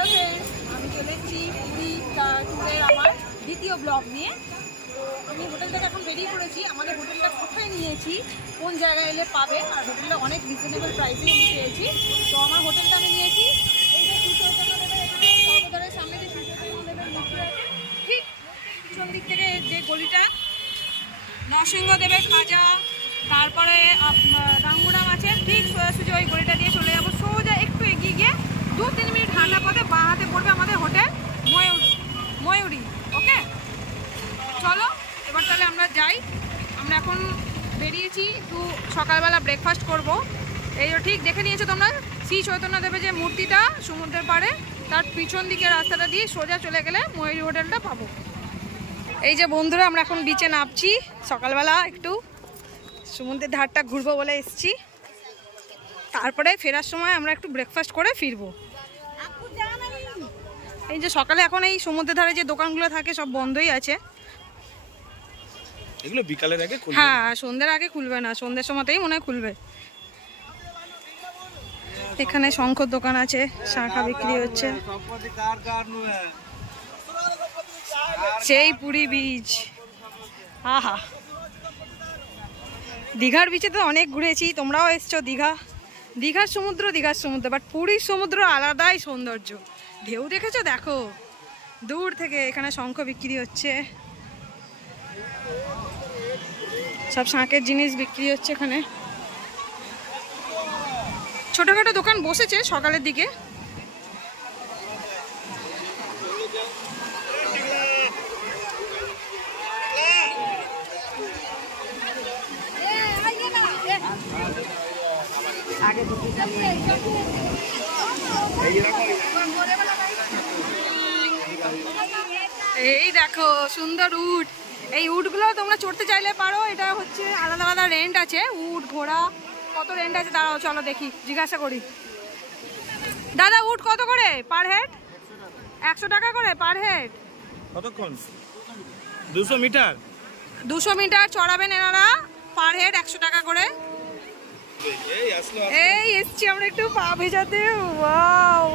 আমি চলে এসেছি পুরী ট্যুরের আমার দ্বিতীয় ব্লগ নিয়ে। তো আমি হোটেল থেকে এখন বেরিয়ে পড়েছি। আমাদের হোটেলটা কোথায় নিয়েছি, কোন জায়গায় এলে পাবে, আর হোটেলটা অনেক রিজনেবল প্রাইসে আমি পেয়েছি। তো আমার হোটেলটা আমি নিয়েছি এই যে শ্রীচৈতন্যদেবের এখানে সর্বদলের সামনে যে শ্রীচৈতন্যদেবের মূর্তি আছে, ঠিক পিছন দিক থেকে যে গলিটা নরসিংহদেবের খাজা, তারপরে গাঙ্গুরাম আছে, ঠিক সোজাসুজি ওই গলিটা দিয়ে চলে যাবো। সোজা একটু এগিয়ে গিয়ে 2-3 মিনিট হাঁটা পথে বাঁ হাতে পড়বে আমাদের হোটেল ময়ূরী। ওকে, চলো এবার তাহলে আমরা যাই। আমরা এখন বেরিয়েছি, একটু সকালবেলা ব্রেকফাস্ট করব। এই ঠিক দেখে নিয়েছো তোমরা শ্রী চৈতন্যদেবের যে মূর্তিটা সমুদ্রের পাড়ে, তার পিছন দিকে রাস্তাটা দিয়ে সোজা চলে গেলে ময়ূরী হোটেলটা পাবো। এই যে বন্ধুরা, আমরা এখন বিচে নামছি। সকালবেলা একটু সমুদ্রের ধারটা ঘুরবো বলে এসছি, তারপরে ফেরার সময় আমরা একটু ব্রেকফাস্ট করে ফিরবো। এই যে সকালে এখন এই সমুদ্রের ধারে যে দোকানগুলো থাকে সব বন্ধই আছে। এগুলো বিকালের আগে খুলবে? হ্যাঁ, সন্ধ্যের আগে খুলবে না, সন্ধ্যের সময়তেই মনে হয় খুলবে। এখানে শঙ্খর দোকান আছে, শাঁখা বিক্রি হচ্ছে। সেই পুরী বীচ, আহা। দীঘার বিচে তো অনেক ঘুরেছি, তোমরাও এসছো। দীঘার সমুদ্র, বাট পুরীর সমুদ্র আলাদাই সৌন্দর্য। ঢেউ দেখেছো? দেখো দূর থেকে। এখানে শঙ্খ বিক্রি হচ্ছে, সব শাঁখের জিনিস বিক্রি হচ্ছে। এখানে ছোটখাটো দোকান বসেছে সকালের দিকে। এই দেখো সুন্দর উট। এই উটগুলো তোমরা চড়তে চাইলে পারো। এটা হচ্ছে আলাদা আলাদা রেন্ট আছে। উট, ঘোড়া, কত রেন্ট আছে দাঁড়াও, চলো দেখি, জিজ্ঞাসা করি। দাদা উট কত করে পার হেড? 100 টাকা করে পার হেড। কতক্ষণ? 200 মিটার। 200 মিটার চড়াবেন এনারা, পার হেড 100 টাকা করে। এই এসছি আমরা একটু পা ভেজাতে। ওয়াও,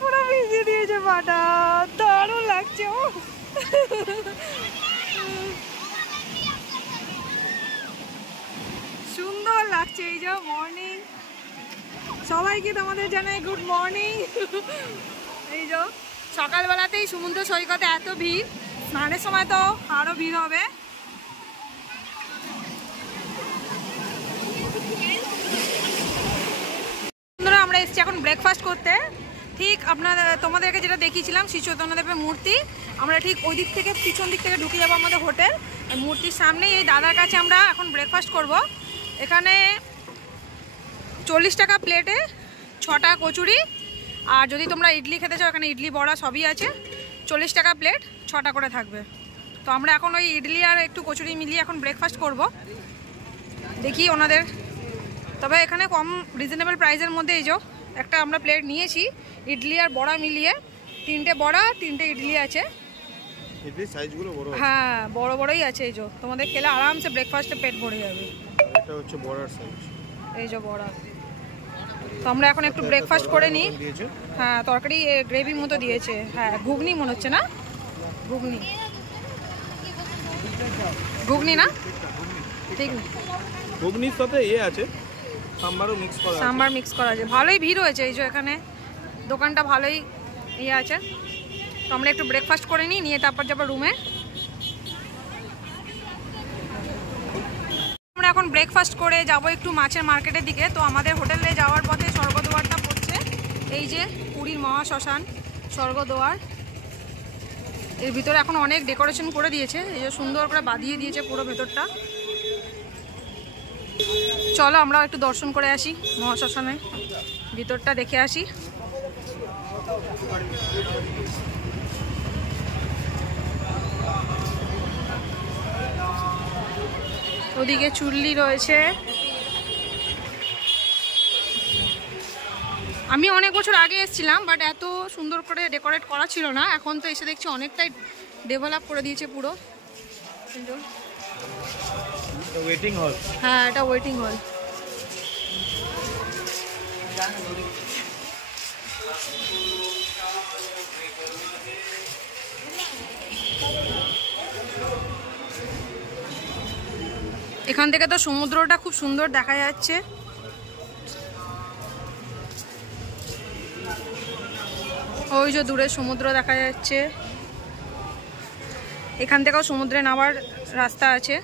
পুরো ভিজিয়ে দিয়েছে পাটা, দারুণ লাগছে। সুন্দর লাগছে। এই যে মর্নিং, সবাইকে তোমাদের জানাই গুড মর্নিং। এই যে সকালবেলাতেই সমুদ্র সৈকতে এত ভিড়, স্নানের সময় তো আরো ভিড় হবে। আমরা এসেছি এখন ব্রেকফাস্ট করতে। ঠিক তোমাদেরকে যেটা দেখিয়েছিলাম শ্রী চৈতন্যদেবের মূর্তি, আমরা ঠিক ওই দিক থেকে পিছন দিক থেকে ঢুকে যাবো আমাদের হোটেল। মূর্তির সামনেই এই দাদার কাছে আমরা এখন ব্রেকফাস্ট করব। এখানে 40 টাকা প্লেটে 6টা কচুরি, আর যদি তোমরা ইডলি খেতে চাও এখানে ইডলি বড়া সবই আছে। 40 টাকা প্লেট, 6টা করে থাকবে। তো আমরা এখন ওই ইডলি আর একটু কচুরি মিলিয়ে এখন ব্রেকফাস্ট করব। দেখি ওনাদের, তবে এখানে কম রিজনেবল প্রাইসের মধ্যে এই যে একটা আমরা প্লেট নিয়েছি ইডলি আর বড়া মিলিয়ে। 3টে বড়া, 3টে ইডলি আছে। হ্যাঁ, বড় বড়ই আছে। এই যে তোমাদের খেলে আরামসে ব্রেকফাস্টে পেট ভরে যাবে। এটা হচ্ছে বড়ার সাইজ। এই যে বড়া। তো আমরা এখন একটু ব্রেকফাস্ট করে নিই। হ্যাঁ, তরকারি গ্রেভির মতো দিয়েছে। হ্যাঁ, ঘুগনি মনে হচ্ছে না? ঘুগনি না? ঠিক, ঘুগনির সাথে আছে, সাম্বার মিক্স করা আছে। ভালোই ভিড় হয়েছে এই যে এখানে, দোকানটা ভালোই আছে। তো আমরা একটু ব্রেকফাস্ট করে নিয়ে তারপর যাবো রুমে। আমরা এখন ব্রেকফাস্ট করে যাব একটু মাছের মার্কেটের দিকে। তো আমাদের হোটেলে যাওয়ার পথে স্বর্গদুয়ারটা পড়ছে। এই যে পুরীর মহাশ্মশান স্বর্গদুয়ার, এর ভিতরে এখন অনেক ডেকোরেশন করে দিয়েছে। এই যে সুন্দর করে বাঁধিয়ে দিয়েছে পুরো ভেতরটা। চলো আমরা একটু দর্শন করে আসি, মহাশ্মশানে ভিতরটা দেখে আসি। ওদিকে চুল্লি রয়েছে। আমি অনেক বছর আগে এসেছিলাম, বাট এত সুন্দর করে ডেকোরেট করা ছিল না। এখন তো এসে দেখছি অনেকটাই ডেভেলপ করে দিয়েছে পুরো। ওয়েটিং হল। হ্যাঁ, এটা ওয়েটিং হল। এখান থেকে তো সমুদ্রটা খুব সুন্দর দেখা যাচ্ছে। ওই যে দূরে সমুদ্র দেখা যাচ্ছে, এখান থেকেও সমুদ্রে নামার রাস্তা আছে।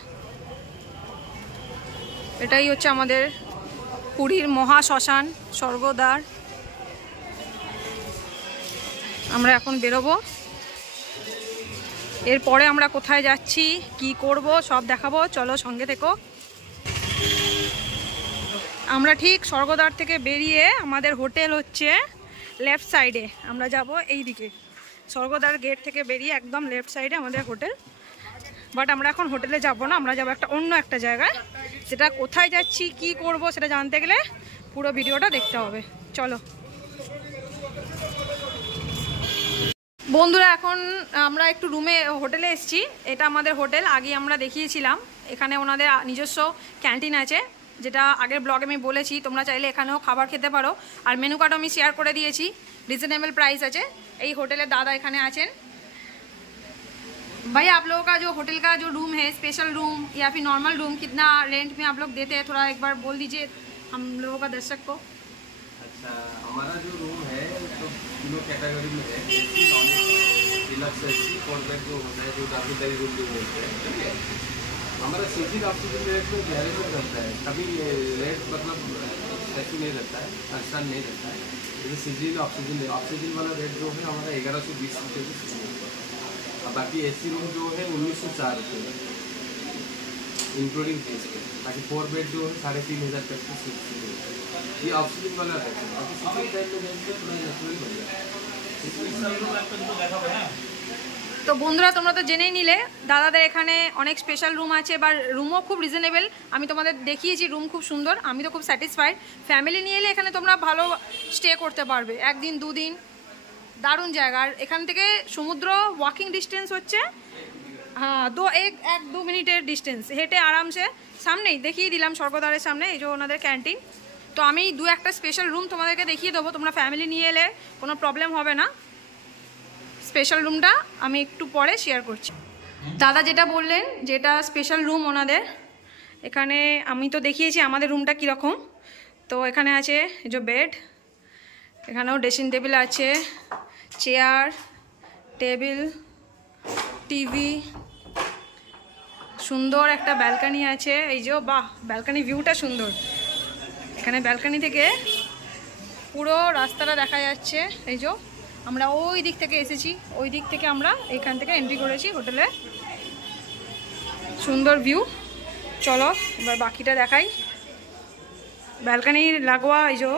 এটাই হচ্ছে আমাদের পুরীর মহা শ্মশান স্বর্গদ্বার। আমরা এখন বেরোবো, এরপরে আমরা কোথায় যাচ্ছি কি করব সব দেখাবো, চলো সঙ্গে থেকো। আমরা ঠিক স্বর্গদ্বার থেকে বেরিয়ে আমাদের হোটেল হচ্ছে লেফট সাইডে, আমরা যাব এই দিকে। স্বর্গদ্বার গেট থেকে বেরিয়ে একদম লেফট সাইডে আমাদের হোটেল। বাট আমরা এখন হোটেলে যাব না, আমরা যাব অন্য একটা জায়গায়। সেটা কোথায় যাচ্ছি কি করব সেটা জানতে গেলে পুরো ভিডিওটা দেখতে হবে, চলো। বন্ধুরা এখন আমরা একটু হোটেলে এসেছি। এটা আমাদের হোটেল, আগে আমরা দেখিয়েছিলাম। এখানে ওনাদের নিজস্ব ক্যান্টিন আছে, যেটা আগের ব্লগে আমি বলেছি। তোমরা চাইলে এখানেও খাবার খেতে পারো। আর মেনু কার্ডও আমি শেয়ার করে দিয়েছি, রিজনেবল প্রাইস আছে। এই হোটেলের দাদা এখানে আছেন। भाई आप लोगों का जो होटल का जो रूम है, स्पेशल रूम या फिर नॉर्मल रूम, कितना रेंट में आप लोग देते हैं, थोड़ा एक बार बोल दीजिए हम लोगों का दर्शक को। अच्छा, हमारा जो रूम है तो तीनों कैटेगरी में है, AC, non AC, deluxe AC, 4 bed जो होता है, जो डॉर्मेटरी रूम जो बोलते हैं, ठीक है। हमारा सीजी ऑक्सीजन रेट में वेरिएबल रहता है, कभी रेट मतलब ऐसे नहीं रहता है, कंस्टेंट नहीं रहता है। जैसे सीजी ऑक्सीजन वाला रेट जो है हमारा 1120 रुपये से, और बाकी एसी रूम जो है 1904 रुपये इंक्लूडिंग फीस के। बाकी 4 बेड जो है 3500 तक की सीट ये ऑक्सीजन वाला रहता है। बाकी सीजन टाइम में रेंट थोड़ा नेचुरल बन जाता है। তো বন্ধুরা তোমরা তো জেনেই নিলে দাদাদের এখানে অনেক স্পেশাল রুম আছে, বা রুমও খুব রিজনেবল। আমি তোমাদের দেখিয়েছি, রুম খুব সুন্দর, আমি তো খুব স্যাটিসফাইড। ফ্যামিলি নিয়ে এলে এখানে তোমরা ভালো স্টে করতে পারবে, 1 দিন 2 দিন, দারুণ জায়গা। আর এখান থেকে সমুদ্র ওয়াকিং ডিস্টেন্স হচ্ছে হ্যাঁ 1-2 মিনিটের ডিস্টেন্স, হেঁটে আরামসে সামনেই দেখিয়ে দিলাম। স্বর্গদ্বারের সামনে এই যে ওনাদের ক্যান্টিন। তো আমি 2-1টা স্পেশাল রুম তোমাদেরকে দেখিয়ে দেবো, তোমরা ফ্যামিলি নিয়ে এলে কোনো প্রবলেম হবে না। স্পেশাল রুমটা আমি একটু পরে শেয়ার করছি। দাদা যেটা বললেন যেটা স্পেশাল রুম ওনাদের, এখানে আমি তো দেখিয়েছি আমাদের রুমটা কীরকম। তো এখানে আছে যে বেড, এখানেও ড্রেসিং টেবিল আছে, চেয়ার টেবিল, টিভি, সুন্দর একটা ব্যালকানি আছে। এই যে বাহ, ব্যালকানি ভিউটা সুন্দর। এখানে ব্যালকানি থেকে পুরো রাস্তাটা দেখা যাচ্ছে। এই যে আমরা ওই দিক থেকে এসেছি, ওই দিক থেকে আমরা এখান থেকে এন্ট্রি করেছি হোটেলে। সুন্দর ভিউ। চলো এবার বাকিটা দেখাই। ব্যালকানির লাগোয়া এই যে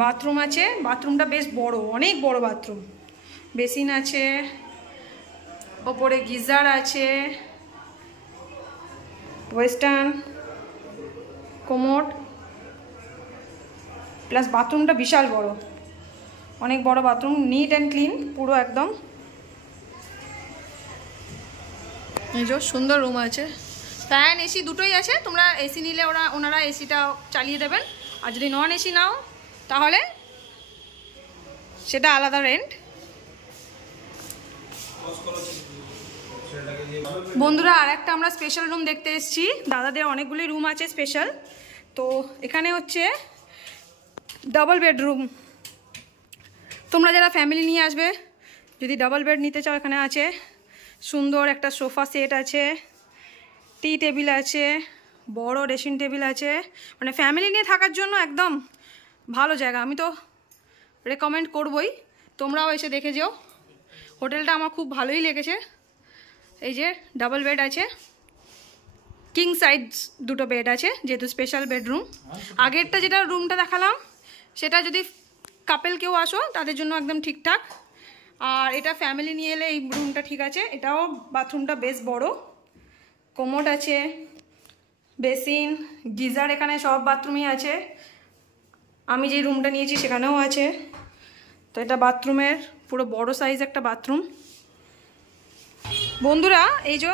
বাথরুম আছে, বাথরুমটা বেশ বড়, অনেক বড় বাথরুম। বেসিন আছে, ওপরে গিজার আছে, ওয়েস্টার্ন কোমোড, প্লাস বাথরুমটা বিশাল বড়, অনেক বড় বাথরুম, নিট অ্যান্ড ক্লিন পুরো একদম। এই যে সুন্দর রুম আছে, ফ্যান এসি দুটোই আছে। তোমরা এসি নিলে ওনারা এসিটা চালিয়ে দেবেন, আর যদি নন এসি নাও তাহলে সেটা আলাদা রেন্ট। বন্ধুরা আর একটা আমরা স্পেশাল রুম দেখতে এসেছি। দাদাদের অনেকগুলি রুম আছে স্পেশাল। তো এখানে হচ্ছে ডাবল বেডরুম। তোমরা যারা ফ্যামিলি নিয়ে আসবে, যদি ডাবল বেড নিতে চাও, এখানে আছে সুন্দর একটা সোফা সেট আছে, টি টেবিল আছে, বড় ড্রেসিং টেবিল আছে। মানে ফ্যামিলি নিয়ে থাকার জন্য একদম ভালো জায়গা, আমি তো রেকমেন্ড করবই। তোমরাও এসে দেখে যেও। হোটেলটা আমার খুব ভালোই লেগেছে। এই যে ডাবল বেড আছে, কিং সাইজ 2টো বেড আছে, যেহেতু স্পেশাল বেডরুম। আগেরটা যেটা রুমটা দেখালাম সেটা যদি কাপেল কেউ আসো তাদের জন্য একদম ঠিকঠাক। আর এটা ফ্যামিলি নিয়ে এলে এই রুমটা ঠিক আছে। এটাও বাথরুমটা বেশ বড়, কোমোড আছে, বেসিন, গিজার, এখানে সব বাথরুমই আছে। আমি যে রুমটা নিয়েছি সেখানেও আছে। তো এটা বাথরুমের পুরো বড় সাইজ একটা বাথরুম। বন্ধুরা এই যে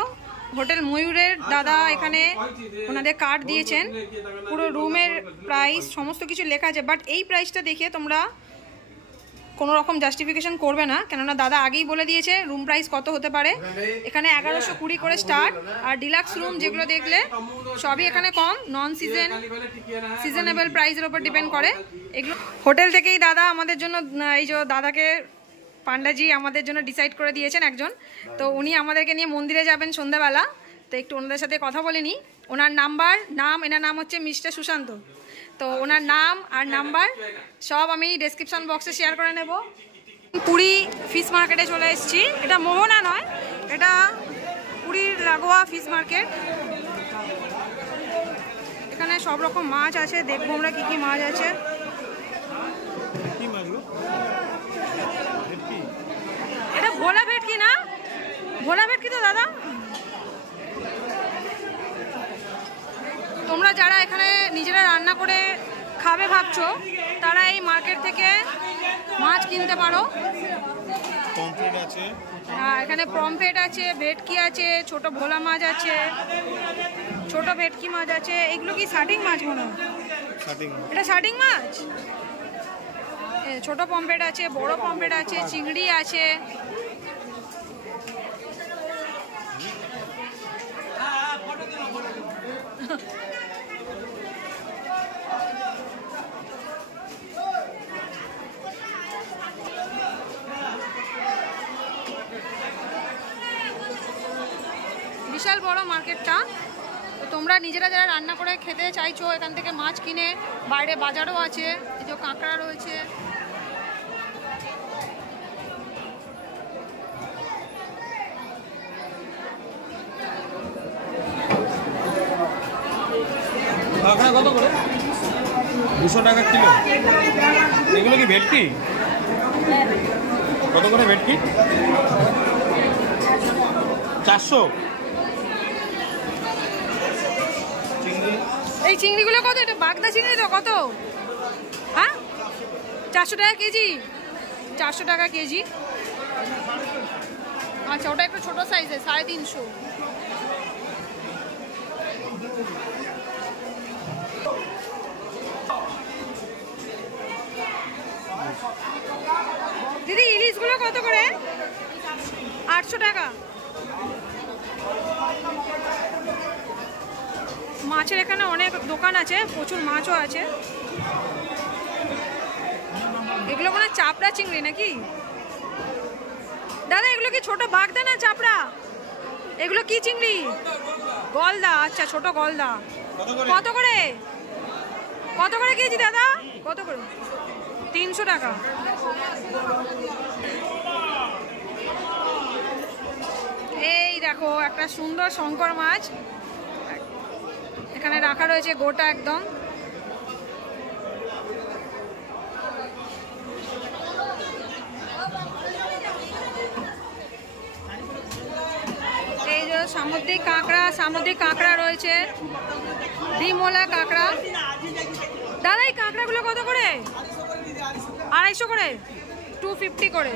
হোটেল ময়ূরের দাদা এখানে ওনাদের কার্ড দিয়েছেন, পুরো রুমের প্রাইস সমস্ত কিছু লেখা আছে, বাট এই প্রাইসটা দেখে তোমরা কোনো রকম জাস্টিফিকেশন করবে না, কেননা দাদা আগেই বলে দিয়েছে রুম প্রাইস কত হতে পারে। এখানে 1120 করে স্টার্ট, আর ডিলাক্স রুম যেগুলো দেখলে সবই এখানে কম, নন সিজনেবল প্রাইসের ওপর ডিপেন্ড করে এগুলো। হোটেল থেকেই দাদা আমাদের জন্য, এই যে দাদাকে পান্ডাজি আমাদের জন্য ডিসাইড করে দিয়েছেন একজন, তো উনি আমাদেরকে নিয়ে মন্দিরে যাবেন সন্ধ্যাবেলা, তো একটু ওনাদের সাথে কথা বলে নিই। ওনার এনার নাম হচ্ছে মিস্টার সুশান্ত, তো ওনার নাম আর নাম্বার সব আমি ডেসক্রিপশন বক্সে শেয়ার করে নেব। পুরী ফিশ মার্কেটে চলে এসেছি, এটা মোহনা নয়, এটা পুরীর লাগোয়া ফিশ মার্কেট। এখানে সব রকম মাছ আছে, দেখবো আমরা কি কি মাছ আছে। এটা ভোলা ভেটকি না? ভোলা ভেটকি তো দাদা। তোমরা যারা এখানে নিজেরা রান্না করে খাবে ভাবছো, তারা এই মার্কেট থেকে মাছ কিনতে পারো। হ্যাঁ, এখানে পমফ্রেট আছে, ভেটকি আছে, ছোট ভোলা মাছ আছে, ছোট ভেটকি মাছ আছে। এগুলো কি শাটিং মাছ মনে হয়? এটা শাটিং মাছ। ছোট পমফ্রেট আছে, বড় পমফ্রেট আছে, চিংড়ি আছে। বিশাল বড় মার্কেটটা, তো তোমরা নিজেরা যারা রান্না করে খেতে চাইছো এখান থেকে মাছ কিনে, বাইরে বাজারও আছে, এই যে কাঁকড়া রয়েছে। কাঁকড়া কত করে? 200 টাকা কিলো। এগুলো কি ভেটকি? কত করে ভেটকি? 400। এই চিংড়িগুলো কত? এটা বাগদা চিংড়ি তো, কত? হ্যাঁ, 400 টাকা কেজি। 400 টাকা কেজি। আচ্ছা, ওটা একটু ছোট সাইজের, 350। দিদি ইলিশগুলো কত করে? 800 টাকা। মাছের এখানে অনেক দোকান আছে, প্রচুর মাছও আছে। এগুলো কোনো চাপড়া চিংড়ি নাকি দাদা? এগুলো কি ছোট বাগদা না চাপড়া? এগুলো কি চিংড়ি? গলদা। আচ্ছা, ছোট গলদা। কত করে? কত করে কেজি দাদা? কত করে? 300 টাকা। এই দেখো একটা সুন্দর শঙ্কর মাছ এখানে রাখা রয়েছে, গোটা একদম। এই যে সামুদ্রিক কাঁকড়া রয়েছে, ডিমওয়ালা কাঁকড়া। দাদা এই কাঁকড়াগুলো কত করে? 250 করে, 250 করে।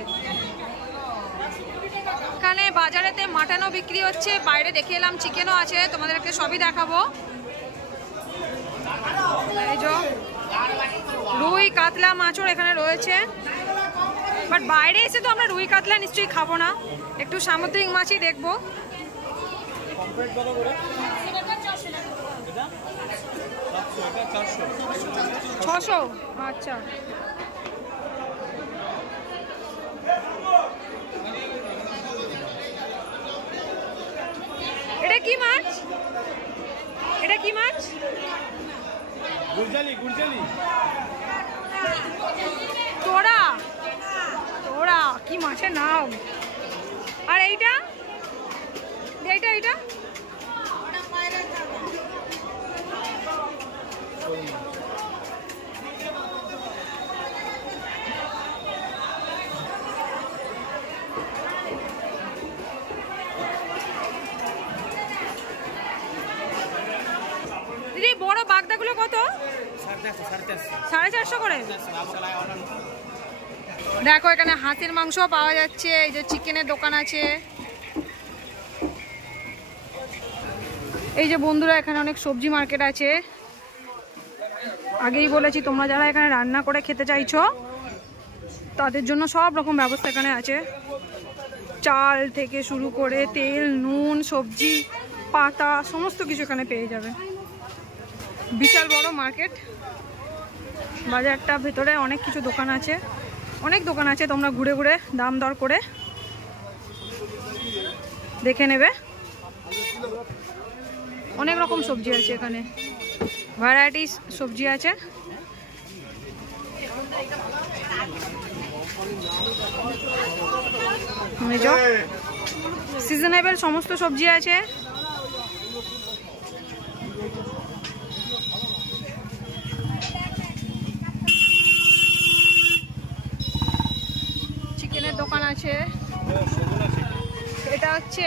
এখানে বাজারেতে মাটনও বিক্রি হচ্ছে, বাইরে দেখে এলাম চিকেনও আছে, তোমাদেরকে সবই দেখাবো। এই যে রুই কাতলা মাছও এখানে রয়েছে, বাট বাইরে এসে তো আমরা রুই কাতলা নিশ্চয়ই খাবো না, একটু সামুদ্রিক মাছই দেখবো। 600। আচ্ছা, এটা কি মাছ? এটা কি মাছ? গুরজালি। তোরা কি মাছের নাম? আর এইটা দিদি বড় বাগদাগুলো কত? 450 করে। দেখো এখানে হাঁসের মাংস পাওয়া যাচ্ছে, এই যে চিকেনের দোকান আছে। এই যে বন্ধুরা এখানে অনেক সবজি মার্কেট আছে। আগেই বলেছি তোমরা যারা এখানে রান্না করে খেতে চাইছো তাদের জন্য সব রকম ব্যবস্থা এখানে আছে। চাল থেকে শুরু করে তেল, নুন, সবজি, পাতা সমস্ত কিছু এখানে পেয়ে যাবে। বিশাল বড় মার্কেট, বাজারটা ভেতরে অনেক কিছু দোকান আছে, অনেক দোকান আছে, তোমরা ঘুরে ঘুরে দাম দর করে দেখে নেবে। অনেক রকম সবজি আছে এখানে, ভ্যারাইটিস সবজি আছে। সিজনেবল সমস্ত সবজি আছে। চিকেনের দোকান আছে, এটা হচ্ছে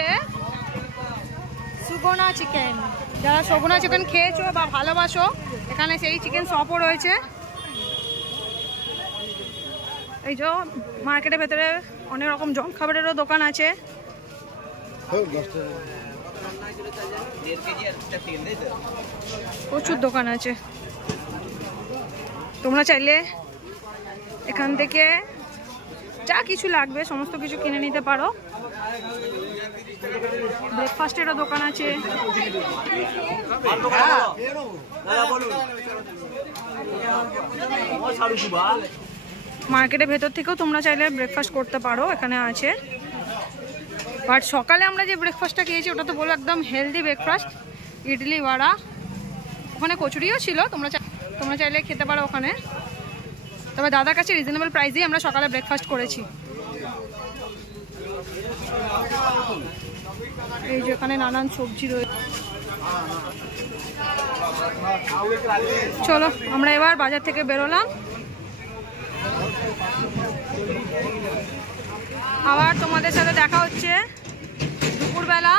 সুগোনা চিকেন। যারা সুগোনা চিকেন খেয়েছো বা ভালোবাসো এখানে সেই চিকেন শপও রয়েছে। এই যে মার্কেটের ভেতরে অনেক রকম জলখাবারেরও দোকান আছে। প্রচুর দোকান আছে, তোমরা চাইলে এখান থেকে যা কিছু লাগবে সমস্ত কিছু কিনে নিতে পারো। ব্রেকফাস্টেরও দোকান আছে। মার্কেটের ভেতর থেকেও তোমরা চাইলে ব্রেকফাস্ট করতে পারো, এখানে আছে। বাট সকালে আমরা যে ব্রেকফাস্টটা খেয়েছি ওটা তো বলো একদম হেলদি ব্রেকফাস্ট। ইডলি বড়া, ওখানে কচুরিও ছিল, তোমরা চাইলে খেতে পারো ওখানে। তবে দাদার কাছে রিজনেবল প্রাইসেই আমরা সকালে ব্রেকফাস্ট করেছি। এই যে এখানে নানান সবজি রয়েছে। চলো আমরা এবার বাজার থেকে বেরোলাম, আবার তোমাদের সাথে দেখা হচ্ছে দুপুরবেলা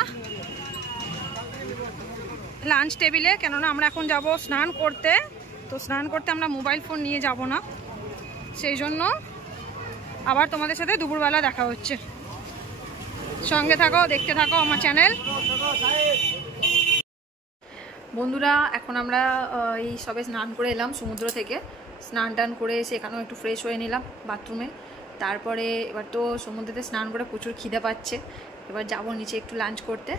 লাঞ্চ টেবিলে। কেননা আমরা এখন যাব স্নান করতে, তো স্নান করতে আমরা মোবাইল ফোন নিয়ে যাব না, সেই জন্য আবার তোমাদের সাথে দুপুরবেলা দেখা হচ্ছে। সঙ্গে থাকো, দেখতে থাকো আমার চ্যানেল। বন্ধুরা এখন আমরা এই সবে স্নান করে এলাম সমুদ্র থেকে। স্নান টান করে এসে এখানেও একটু ফ্রেশ হয়ে নিলাম বাথরুমে। তারপরে এবার তো সমুদ্রেতে স্নান করে প্রচুর খিদে পাচ্ছে, এবার যাব নিচে একটু লাঞ্চ করতে।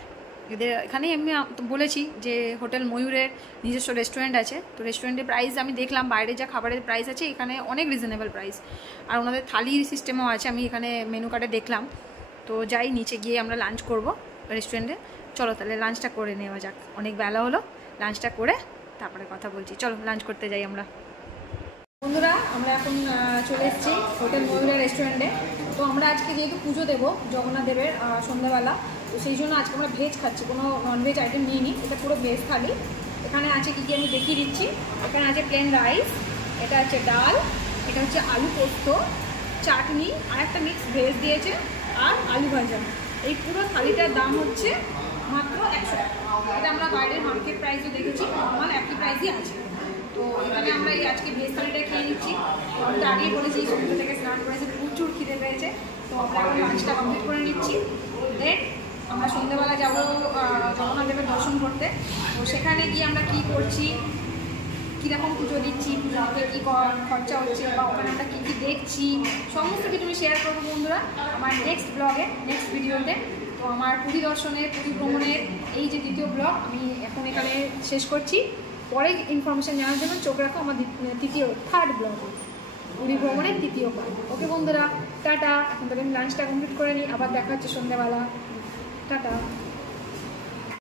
এদের এখানেই এমনি বলেছি যে হোটেল ময়ূরের নিজস্ব রেস্টুরেন্ট আছে, তো রেস্টুরেন্টের প্রাইস আমি দেখলাম, বাইরে যা খাবারের প্রাইস আছে এখানে অনেক রিজনেবল প্রাইস, আর ওনাদের থালি সিস্টেমও আছে, আমি এখানে মেনু কার্ডে দেখলাম। তো যাই নিচে গিয়ে আমরা লাঞ্চ করব রেস্টুরেন্টে। চলো তাহলে লাঞ্চটা করে নেওয়া যাক, অনেক বেলা হলো, লাঞ্চটা করে তারপরে কথা বলছি। চলো লাঞ্চ করতে যাই আমরা। বন্ধুরা আমরা এখন চলে এসেছি হোটেল ময়ূরের রেস্টুরেন্টে। তো আমরা আজকে যেহেতু পুজো দেবো জগন্নাথ দেবের সন্ধ্যাবেলা, তো সেই জন্য আজকে আমরা ভেজ খাচ্ছি, কোনো ননভেজ আইটেম নিইনি, এটা পুরো ভেজ থালি। এখানে আছে কী কী আমি দেখিয়ে দিচ্ছি। এখানে আছে প্লেন রাইস, এটা আছে ডাল, এটা হচ্ছে আলু পোস্ত, চাটনি, আর একটা মিক্স ভেজ দিয়েছে, আর আলু ভাজা। এই পুরো থালিটার দাম হচ্ছে মাত্র 100 টাকা। এটা আমরা বাইরের মার্কেট প্রাইসও দেখেছি, নর্মাল একই প্রাইসই আছে। তো এখানে আমরা এই আজকে ভেজ থালিটা খেয়ে নিচ্ছি। তো আমি তো আগেই বলেছি সমুদ্র থেকে স্নান করেছে, প্রচুর খিদে পেয়েছে, তো আমরা এখন লাঞ্চটা কমপ্লিট করে নিচ্ছি। দেন আমরা সন্ধ্যেবেলা যাবো জগন্নাথ দেবের দর্শন করতে। তো সেখানে গিয়ে আমরা কী করছি, কীরকম পুজো দিচ্ছি, পুজোতে কী খরচা হচ্ছে, বা ওখানে আমরা কী কী দেখছি, সমস্ত কিছু আমি শেয়ার করবো বন্ধুরা আমার নেক্সট ব্লগে, নেক্সট ভিডিওতে। তো আমার পুরী দর্শনের, পুরী ভ্রমণের এই যে দ্বিতীয় ব্লগ আমি এখন এখানে শেষ করছি। পরে ইনফরমেশান জানার জন্য চোখ রাখো আমার থার্ড ব্লগে, পুরী ভ্রমণের তৃতীয় পার্ট। ওকে বন্ধুরা, টাটা। এখন তাহলে আমি লাঞ্চটা কমপ্লিট করে নিই, আবার দেখা হচ্ছে সন্ধ্যাবেলা। টাটা।